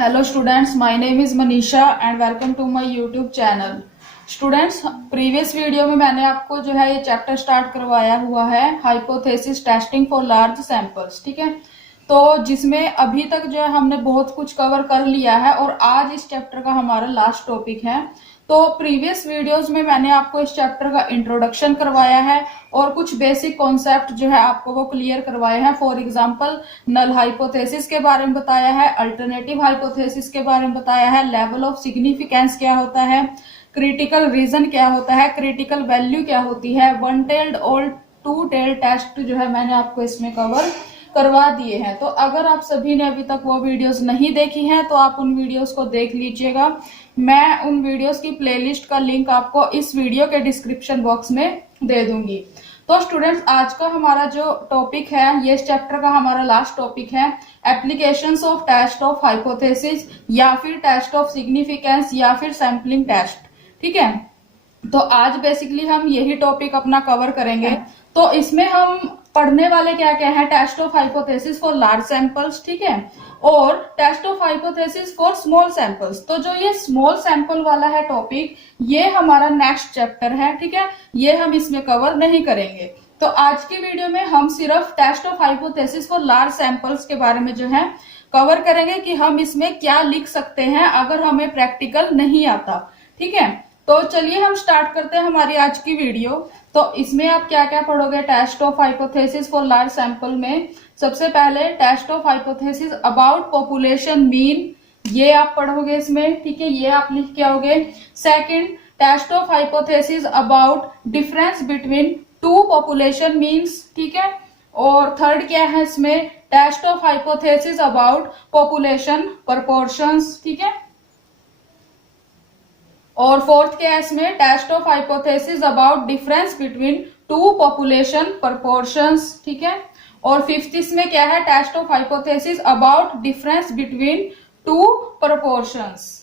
Hello students, my name is Manisha and welcome to my YouTube channel. Students, previous video में मैंने आपको जो है ये चैप्टर स्टार्ट करवाया हुआ है hypothesis testing for large samples, ठीक है। तो जिसमें अभी तक जो है हमने बहुत कुछ कवर कर लिया है और आज इस चैप्टर का हमारा लास्ट टॉपिक है। तो प्रीवियस वीडियोस में मैंने आपको इस चैप्टर का इंट्रोडक्शन करवाया है और कुछ बेसिक कॉन्सेप्ट जो है आपको वो क्लियर करवाए हैं। फॉर एग्जांपल नल हाइपोथेसिस के बारे में बताया है, अल्टरनेटिव हाइपोथेसिस के बारे में बताया है, लेवल ऑफ सिग्निफिकेंस क्या होता है, क्रिटिकल रीजन क्या होता है, क्रिटिकल वैल्यू क्या होती है, वन टेल्ड और टू टेल्ड टेस्ट जो है मैंने आपको इसमें कवर करवा दिए हैं। तो अगर आप सभी ने अभी तक वो वीडियोस नहीं देखी हैं तो आप उन वीडियोस को देख लीजिएगा। मैं उन वीडियोस की प्लेलिस्ट का लिंक आपको इस वीडियो के डिस्क्रिप्शन बॉक्स में दे दूंगी। तो स्टूडेंट्स, आज का हमारा जो टॉपिक है, ये इस चैप्टर का हमारा लास्ट टॉपिक है, applications of test of hypothesis या फिर टेस्ट ऑफ सिग्निफिकेंस या फिर सैम्पलिंग टेस्ट, ठीक है। तो आज बेसिकली हम यही टॉपिक अपना कवर करेंगे। तो इसमें हम पढ़ने वाले क्या क्या है, test of hypothesis for large samples, ठीक है, और test of hypothesis for small samples. तो जो ये स्मॉल सैंपल वाला है टॉपिक, ये हमारा नेक्स्ट चैप्टर है, ठीक है, ये हम इसमें कवर नहीं करेंगे। तो आज की वीडियो में हम सिर्फ test of hypothesis for large samples के बारे में जो है कवर करेंगे कि हम इसमें क्या लिख सकते हैं अगर हमें प्रैक्टिकल नहीं आता, ठीक है। तो चलिए हम स्टार्ट करते हैं हमारी आज की वीडियो। तो इसमें आप क्या क्या पढ़ोगे test of hypothesis for large sample में? सबसे पहले test of hypothesis about population mean, ये आप पढ़ोगे इसमें, ठीक है, ये आप लिख के आओगे। Second, test of hypothesis about difference between two population means, ठीक है। और थर्ड क्या है इसमें, test of hypothesis about population proportions, ठीक है। और फोर्थ क्या है इसमें, test of hypothesis about difference between two population proportions, ठीक है। और फिफ्थ इसमें क्या है, test of hypothesis about difference between two proportions,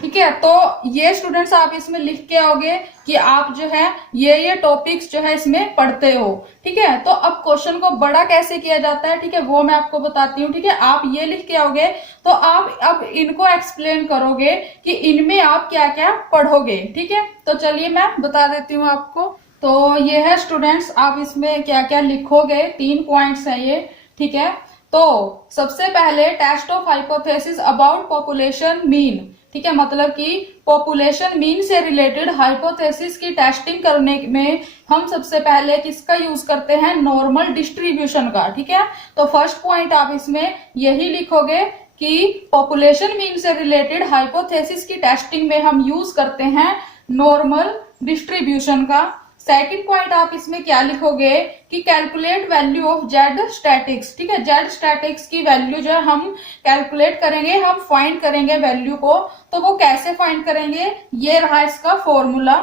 ठीक है। तो ये स्टूडेंट्स आप इसमें लिख के आओगे कि आप जो है ये टॉपिक्स जो है इसमें पढ़ते हो, ठीक है। तो अब क्वेश्चन को बड़ा कैसे किया जाता है, ठीक है, वो मैं आपको बताती हूँ, ठीक है। आप ये लिख के आओगे तो आप अब इनको एक्सप्लेन करोगे कि इनमें आप क्या क्या पढ़ोगे, ठीक है। तो चलिए मैं बता देती हूँ आपको। तो ये है स्टूडेंट्स, आप इसमें क्या क्या लिखोगे, 3 पॉइंट्स है ये, ठीक है। तो सबसे पहले test of hypothesis about population mean, ठीक है, मतलब कि पॉपुलेशन मीन से रिलेटेड हाइपोथेसिस की टेस्टिंग करने में हम सबसे पहले किसका यूज करते हैं, नॉर्मल डिस्ट्रीब्यूशन का, ठीक है। तो फर्स्ट पॉइंट आप इसमें यही लिखोगे कि पॉपुलेशन मीन से रिलेटेड हाइपोथेसिस की टेस्टिंग में हम यूज करते हैं नॉर्मल डिस्ट्रीब्यूशन का। सेकंड पॉइंट आप इसमें क्या लिखोगे कि calculate value of Z statics, ठीक है, जेड स्टैटिक्स की वैल्यू जो हम कैलकुलेट करेंगे, हम फाइंड करेंगे वैल्यू को। तो वो कैसे फाइंड करेंगे, ये रहा इसका फॉर्मूला,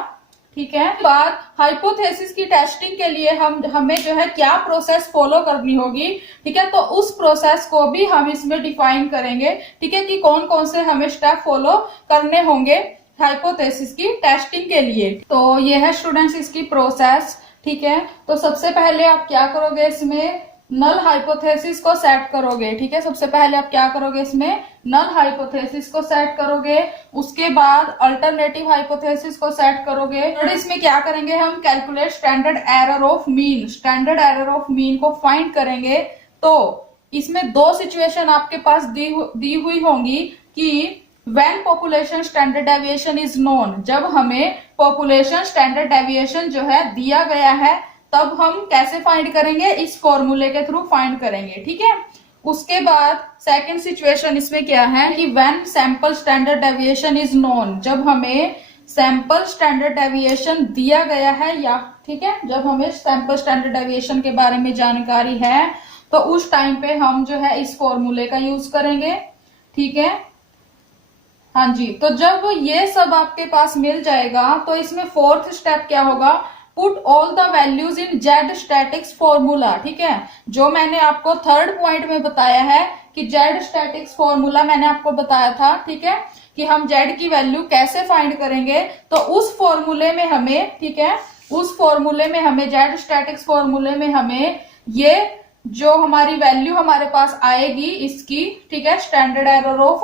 ठीक है। बाद हाइपोथेसिस की टेस्टिंग के लिए हमें जो है क्या प्रोसेस फॉलो करनी होगी, ठीक है। तो उस प्रोसेस को भी हम इसमें डिफाइन करेंगे, ठीक है, कि कौन कौन से हमें स्टेप फॉलो करने होंगे हाइपोथेसिस की टेस्टिंग के लिए। तो ये है स्टूडेंट्स इसकी प्रोसेस, ठीक है। तो सबसे पहले आप क्या करोगे, इसमें नल हाइपोथेसिस को सेट करोगे, ठीक है। सबसे पहले आप क्या करोगे, इसमें नल हाइपोथेसिस को सेट करोगे, उसके बाद अल्टरनेटिव हाइपोथेसिस को सेट करोगे। और इसमें क्या करेंगे, हम calculate standard error of mean, standard error of mean को फाइंड करेंगे। तो इसमें 2 सिचुएशन आपके पास दी हुई होंगी कि When population standard deviation is known, जब हमें population standard deviation जो है दिया गया है, तब हम कैसे फाइंड करेंगे, इस फॉर्मूले के थ्रू फाइंड करेंगे, ठीक है। उसके बाद सेकंड सिचुएशन इसमें क्या है कि when sample standard deviation is known, जब हमें सैंपल स्टैंडर्ड डेविएशन दिया गया है, या ठीक है, जब हमें सैंपल स्टैंडर्ड डेविएशन के बारे में जानकारी है, तो उस टाइम पे हम जो है इस फॉर्मूले का यूज करेंगे, ठीक है। हाँ जी, तो जब ये सब आपके पास मिल जाएगा तो इसमें फोर्थ स्टेप क्या होगा, put all the values in Z statics formula, ठीक है। जो मैंने आपको थर्ड पॉइंट में बताया है कि जेड स्टैटिक्स फॉर्मूला मैंने आपको बताया था, ठीक है, कि हम जेड की वैल्यू कैसे फाइंड करेंगे। तो उस फॉर्मूले में हमें, ठीक है, उस फॉर्मूले में हमें जेड स्टैटिक्स फॉर्मूले में हमें ये जो हमारी वैल्यू हमारे पास आएगी इसकी, ठीक है, स्टैंडर्ड एरर ऑफ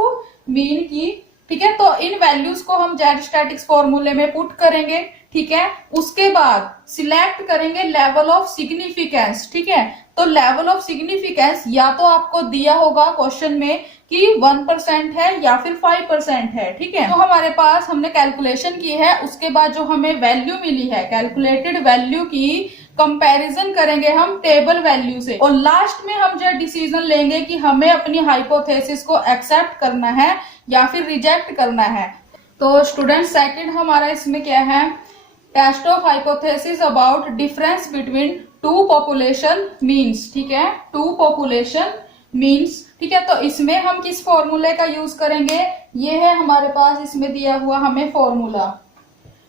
मीन की, ठीक है। तो इन वैल्यूज को हम जेड स्टैटिक्स फॉर्मूले में पुट करेंगे, ठीक है। उसके बाद सिलेक्ट करेंगे लेवल ऑफ सिग्निफिकेंस, ठीक है। तो लेवल ऑफ सिग्निफिकेंस या तो आपको दिया होगा क्वेश्चन में कि 1% है या फिर 5% है, ठीक है। तो हमारे पास हमने कैलकुलेशन की है, उसके बाद जो हमें वैल्यू मिली है कैलकुलेटेड वैल्यू की कंपैरिजन करेंगे हम टेबल वैल्यू से, और लास्ट में हम जो डिसीजन लेंगे कि हमें अपनी हाइपोथेसिस को एक्सेप्ट करना है या फिर रिजेक्ट करना है। तो स्टूडेंट सेकंड हमारा इसमें क्या है, test of hypothesis about difference between two population means, ठीक है, टू पॉपुलेशन मीन्स, ठीक है। तो इसमें हम किस फॉर्मूले का यूज करेंगे, ये है हमारे पास इसमें दिया हुआ हमें फॉर्मूला,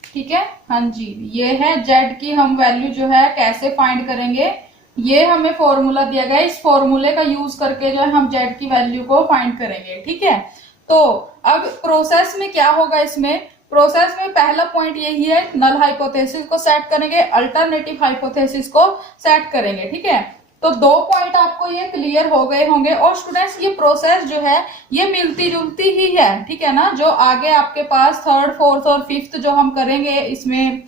ठीक है, हाँ जी, ये है जेड की हम वैल्यू जो है कैसे फाइंड करेंगे, ये हमें फॉर्मूला दिया गया, इस फॉर्मूले का यूज करके जो है हम जेड की वैल्यू को फाइंड करेंगे, ठीक है। तो अब प्रोसेस में क्या होगा, इसमें प्रोसेस में पहला पॉइंट यही है, नल हाइपोथेसिस को सेट करेंगे, अल्टरनेटिव हाइपोथेसिस को सेट करेंगे, ठीक है। तो 2 पॉइंट आपको ये क्लियर हो गए होंगे। और स्टूडेंट्स ये प्रोसेस जो है ये मिलती जुलती ही है, ठीक है ना। जो आगे आपके पास 3rd 4th और 5th जो हम करेंगे इसमें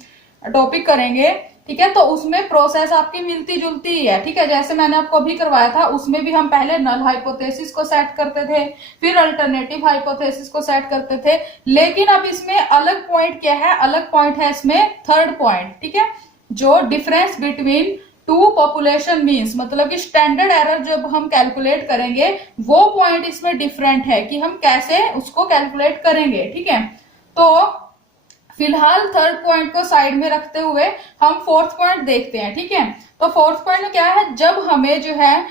टॉपिक करेंगे, ठीक है, तो उसमें प्रोसेस आपकी मिलती जुलती ही है, ठीक है। जैसे मैंने आपको अभी करवाया था उसमें भी हम पहले नल हाइपोथेसिस को सेट करते थे, फिर अल्टरनेटिव हाइपोथेसिस को सेट करते थे, लेकिन अब इसमें अलग पॉइंट क्या है, अलग पॉइंट है इसमें 3rd पॉइंट, ठीक है, जो difference between two population means, मतलब कि स्टैंडर्ड एरर जब हम कैलकुलेट करेंगे वो पॉइंट इसमें डिफरेंट है कि हम कैसे उसको कैलकुलेट करेंगे, ठीक है। तो फिलहाल 3rd पॉइंट को साइड में रखते हुए हम 4th पॉइंट देखते हैं, ठीक है। तो 4th पॉइंट में क्या है, जब हमें जो है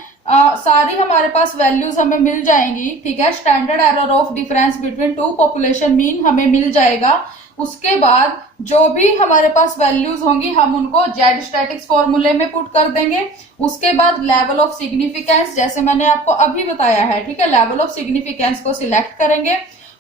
सारी हमारे पास वैल्यूज हमें मिल जाएंगी, ठीक है, standard error of difference between two population mean हमें मिल जाएगा, उसके बाद जो भी हमारे पास वैल्यूज होंगी हम उनको जेड स्टैटिक्स फॉर्मूले में पुट कर देंगे। उसके बाद लेवल ऑफ सिग्निफिकेंस, जैसे मैंने आपको अभी बताया है, ठीक है, लेवल ऑफ सिग्निफिकेंस को सिलेक्ट करेंगे।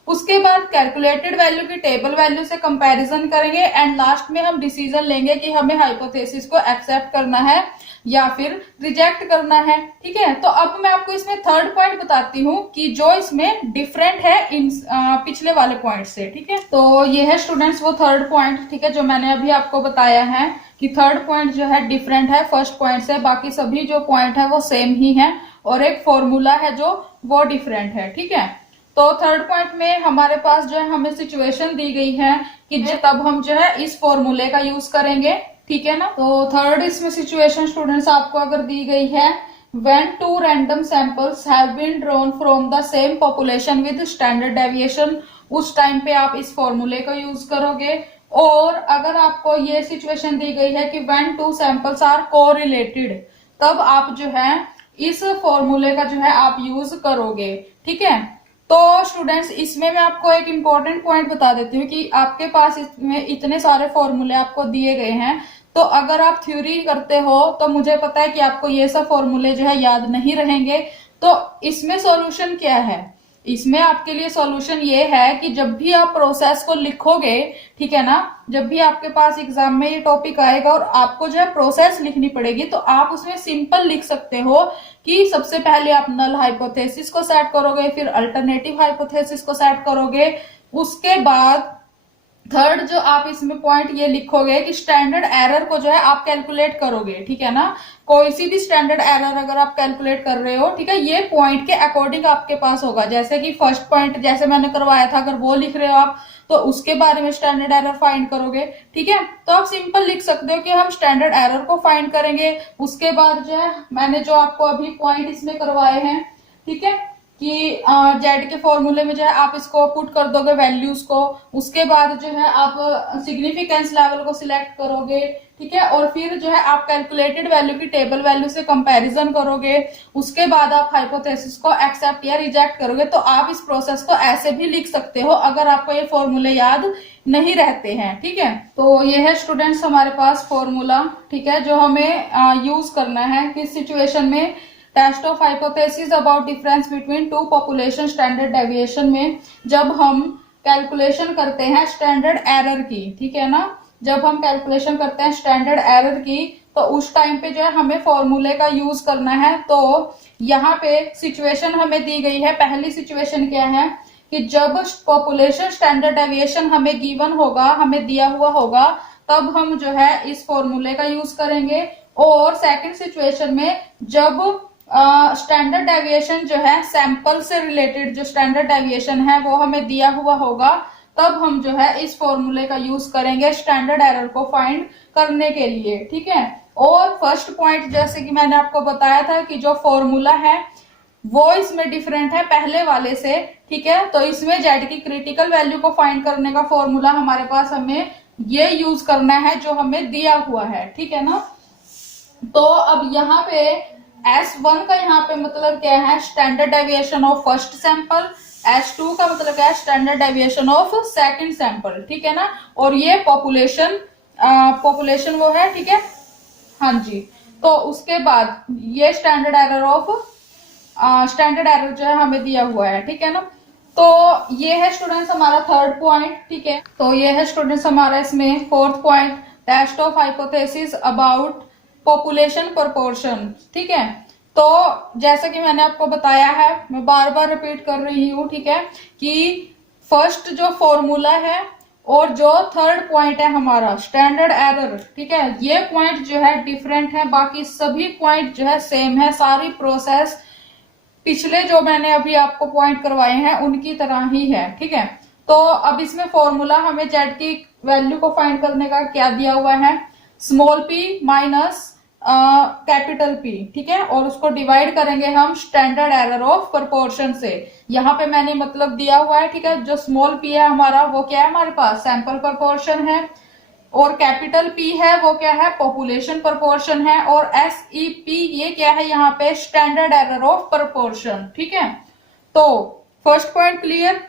उसके बाद कैलकुलेटेड वैल्यू की टेबल वैल्यू से कंपैरिजन करेंगे, एंड लास्ट में हम डिसीजन लेंगे कि हमें हाइपोथेसिस को एक्सेप्ट करना है या फिर रिजेक्ट करना है, ठीक है। तो अब मैं आपको इसमें 3rd पॉइंट बताती हूँ कि जो इसमें डिफरेंट है इन पिछले वाले पॉइंट से, ठीक है। तो ये है स्टूडेंट्स वो 3rd पॉइंट, ठीक है, जो मैंने अभी आपको बताया है कि 3rd पॉइंट जो है डिफरेंट है 1st पॉइंट से, बाकी सभी जो पॉइंट है वो सेम ही है, और एक फॉर्मूला है जो वो डिफरेंट है, ठीक है। तो 3rd पॉइंट में हमारे पास जो है हमें सिचुएशन दी गई है कि तब हम जो है इस फॉर्मूले का यूज करेंगे, ठीक है ना। तो 3rd इसमें सिचुएशन स्टूडेंट्स आपको अगर दी गई है, when 2 random samples have been drawn from the same population with standard deviation, उस टाइम पे आप इस फॉर्मूले का यूज करोगे। और अगर आपको ये सिचुएशन दी गई है कि when 2 samples are correlated, तब आप जो है इस फॉर्मूले का जो है आप यूज करोगे, ठीक है। तो स्टूडेंट्स इसमें मैं आपको एक इम्पोर्टेंट पॉइंट बता देती हूँ कि आपके पास इसमें इतने सारे फॉर्मूले आपको दिए गए हैं, तो अगर आप थ्योरी करते हो तो मुझे पता है कि आपको ये सब फॉर्मूले जो है याद नहीं रहेंगे। तो इसमें सॉल्यूशन क्या है, इसमें आपके लिए सॉल्यूशन ये है कि जब भी आप प्रोसेस को लिखोगे, ठीक है ना, जब भी आपके पास एग्जाम में ये टॉपिक आएगा और आपको जो है प्रोसेस लिखनी पड़ेगी, तो आप उसमें सिंपल लिख सकते हो कि सबसे पहले आप नल हाइपोथेसिस को सेट करोगे, फिर अल्टरनेटिव हाइपोथेसिस को सेट करोगे, उसके बाद 3rd जो आप इसमें पॉइंट ये लिखोगे कि स्टैंडर्ड एरर को जो है आप कैलकुलेट करोगे, ठीक है ना। कोई सी भी स्टैंडर्ड एरर अगर आप कैलकुलेट कर रहे हो, ठीक है, ये पॉइंट के अकॉर्डिंग आपके पास होगा। जैसे कि 1st पॉइंट जैसे मैंने करवाया था, अगर वो लिख रहे हो आप तो उसके बारे में स्टैंडर्ड एरर फाइंड करोगे, ठीक है। तो आप सिंपल लिख सकते हो कि हम स्टैंडर्ड एरर को फाइंड करेंगे। उसके बाद जो है मैंने जो आपको अभी पॉइंट इसमें करवाए हैं, ठीक है, कि जेड के फॉर्मूले में जो है आप इसको पुट कर दोगे वैल्यूज को, उसके बाद जो है आप सिग्निफिकेंस लेवल को सिलेक्ट करोगे, ठीक है, और फिर जो है आप कैलकुलेटेड वैल्यू की टेबल वैल्यू से कंपैरिजन करोगे, उसके बाद आप हाइपोथेसिस को एक्सेप्ट या रिजेक्ट करोगे। तो आप इस प्रोसेस को ऐसे भी लिख सकते हो अगर आपको ये फॉर्मूले याद नहीं रहते हैं, ठीक है। तो ये है स्टूडेंट्स हमारे पास फॉर्मूला, ठीक है, जो हमें यूज करना है किस सिचुएशन में, test of hypothesis about difference between two population standard deviation में, जब हम कैलकुलेशन करते हैं स्टैंडर्ड एरर की, ठीक है ना, जब हम कैलकुलेशन करते हैं स्टैंडर्ड एरर की, तो उस टाइम पे जो है हमें फॉर्मूले का यूज करना है। तो यहाँ पे सिचुएशन हमें दी गई है। पहली सिचुएशन क्या है कि जब पॉपुलेशन स्टैंडर्ड डेविएशन हमें गिवन होगा, हमें दिया हुआ होगा, तब हम जो है इस फॉर्मूले का यूज करेंगे। और सेकंड सिचुएशन में जब स्टैंडर्ड डेविएशन जो है सैंपल से रिलेटेड जो स्टैंडर्ड डेविएशन है वो हमें दिया हुआ होगा, तब हम जो है इस फॉर्मूले का यूज करेंगे स्टैंडर्ड एरर को फाइंड करने के लिए। ठीक है। और फर्स्ट पॉइंट जैसे कि मैंने आपको बताया था कि जो फॉर्मूला है वो इसमें डिफरेंट है पहले वाले से। ठीक है। तो इसमें जेड की क्रिटिकल वैल्यू को फाइंड करने का फॉर्मूला हमारे पास हमें ये यूज करना है जो हमें दिया हुआ है। ठीक है ना। तो अब यहाँ पे S1 का यहाँ पे मतलब क्या है, standard deviation of first sample. S2 का मतलब क्या है, standard deviation of second sample. ठीक है ना। और ये पॉपुलेशन वो है। ठीक है। हाँ जी। तो उसके बाद ये स्टैंडर्ड एरर जो है हमें दिया हुआ है। ठीक है ना। तो ये है स्टूडेंट्स हमारा थर्ड पॉइंट। ठीक है। तो ये है स्टूडेंट्स हमारा इसमें fourth point, test of hypothesis about population proportion. ठीक है। तो जैसा कि मैंने आपको बताया है, मैं बार बार रिपीट कर रही हूँ, ठीक है, कि फर्स्ट जो फॉर्मूला है और जो थर्ड पॉइंट है हमारा स्टैंडर्ड एरर, ठीक है, ये पॉइंट जो है डिफरेंट है, बाकी सभी पॉइंट जो है सेम है। सारी प्रोसेस पिछले जो मैंने अभी आपको पॉइंट करवाए हैं उनकी तरह ही है। ठीक है। तो अब इसमें फॉर्मूला हमें जेड की वैल्यू को फाइंड करने का क्या दिया हुआ है, small P minus capital P. ठीक है। और उसको डिवाइड करेंगे हम स्टैंडर्ड एरर ऑफ प्रोपोर्शन से। यहाँ पे मैंने मतलब दिया हुआ है। ठीक है। जो स्मॉल पी है हमारा वो क्या है, हमारे पास सैंपल प्रोपोर्शन है, और कैपिटल पी है वो क्या है, पॉपुलेशन प्रोपोर्शन है, और SEP ये क्या है यहाँ पे, स्टैंडर्ड एरर ऑफ प्रोपोर्शन। ठीक है। तो फर्स्ट पॉइंट क्लियर।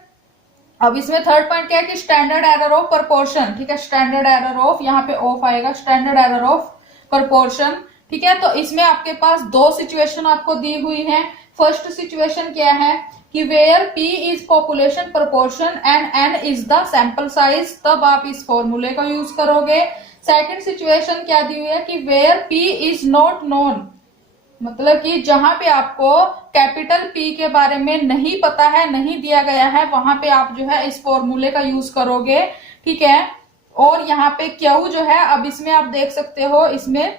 अब इसमें थर्ड पॉइंट क्या है कि स्टैंडर्ड एरर ऑफ प्रोपोर्शन। ठीक है। स्टैंडर्ड एरर ऑफ, यहाँ पे ऑफ आएगा, स्टैंडर्ड एरर ऑफ प्रोपोर्शन। ठीक है। तो इसमें आपके पास दो सिचुएशन आपको दी हुई है। फर्स्ट सिचुएशन क्या है कि where P is population proportion and N is the sample size, तब आप इस फॉर्मूले का यूज करोगे। सेकंड सिचुएशन क्या दी हुई है कि where P is not known, मतलब कि जहां पे आपको कैपिटल P के बारे में नहीं पता है, नहीं दिया गया है, वहां पे आप जो है इस फॉर्मूले का यूज करोगे। ठीक है। और यहाँ पे क्यू जो है, अब इसमें आप देख सकते हो, इसमें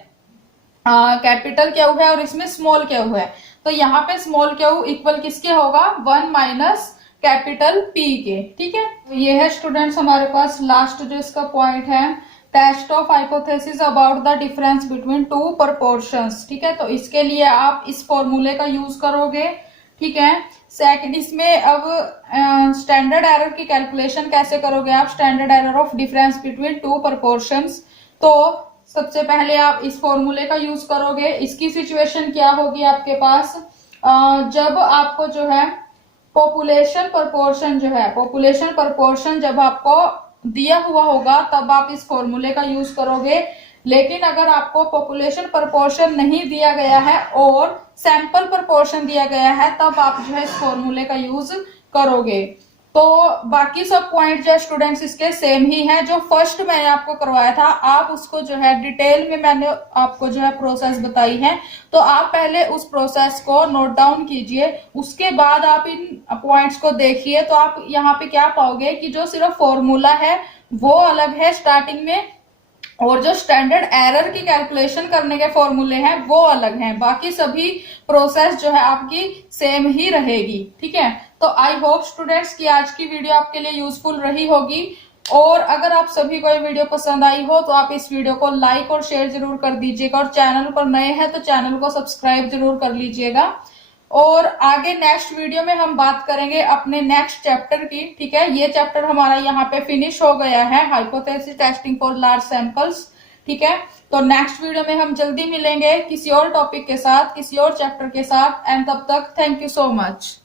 कैपिटल क्यू है और इसमें स्मॉल क्यू है। तो यहाँ पे स्मॉल क्यू इक्वल किसके होगा, 1 माइनस कैपिटल P के। ठीक है। तो ये है स्टूडेंट्स हमारे पास लास्ट जो इसका पॉइंट है, test of hypothesis about the difference between two proportions. ठीक है। तो इसके लिए आप इस फॉर्मूले का यूज करोगे। ठीक है। सेकंड इसमें अब स्टैंडर्ड एरर की कैलकुलेशन कैसे करोगे आप, standard error of difference between two proportions. तो सबसे पहले आप इस फॉर्मूले का यूज करोगे। इसकी सिचुएशन क्या होगी आपके पास, जब आपको जो है पॉपुलेशन प्रोपोर्शन जब आपको दिया हुआ होगा तब आप इस फॉर्मूले का यूज करोगे। लेकिन अगर आपको पॉपुलेशन प्रोपोर्शन नहीं दिया गया है और सैंपल प्रोपोर्शन दिया गया है, तब आप जो है इस फॉर्मूले का यूज करोगे। तो बाकी सब पॉइंट जो स्टूडेंट्स इसके सेम ही है। जो फर्स्ट मैंने आपको करवाया था, आप उसको जो है डिटेल में मैंने आपको जो है प्रोसेस बताई है, तो आप पहले उस प्रोसेस को नोट डाउन कीजिए, उसके बाद आप इन पॉइंट्स को देखिए। तो आप यहाँ पे क्या पाओगे कि जो सिर्फ फॉर्मूला है वो अलग है स्टार्टिंग में, और जो स्टैंडर्ड एरर की कैलकुलेशन करने के फॉर्मूले हैं वो अलग हैं। बाकी सभी प्रोसेस जो है आपकी सेम ही रहेगी। ठीक है। तो आई होप स्टूडेंट्स कि आज की वीडियो आपके लिए यूजफुल रही होगी, और अगर आप सभी को ये वीडियो पसंद आई हो तो आप इस वीडियो को लाइक और शेयर जरूर कर दीजिएगा, और चैनल पर नए हैं तो चैनल को सब्सक्राइब जरूर कर लीजिएगा। और आगे नेक्स्ट वीडियो में हम बात करेंगे अपने नेक्स्ट चैप्टर की। ठीक है। ये चैप्टर हमारा यहाँ पे फिनिश हो गया है, hypothesis testing for large samples. ठीक है। तो नेक्स्ट वीडियो में हम जल्दी मिलेंगे किसी और टॉपिक के साथ, किसी और चैप्टर के साथ, एंड तब तक थैंक यू सो मच।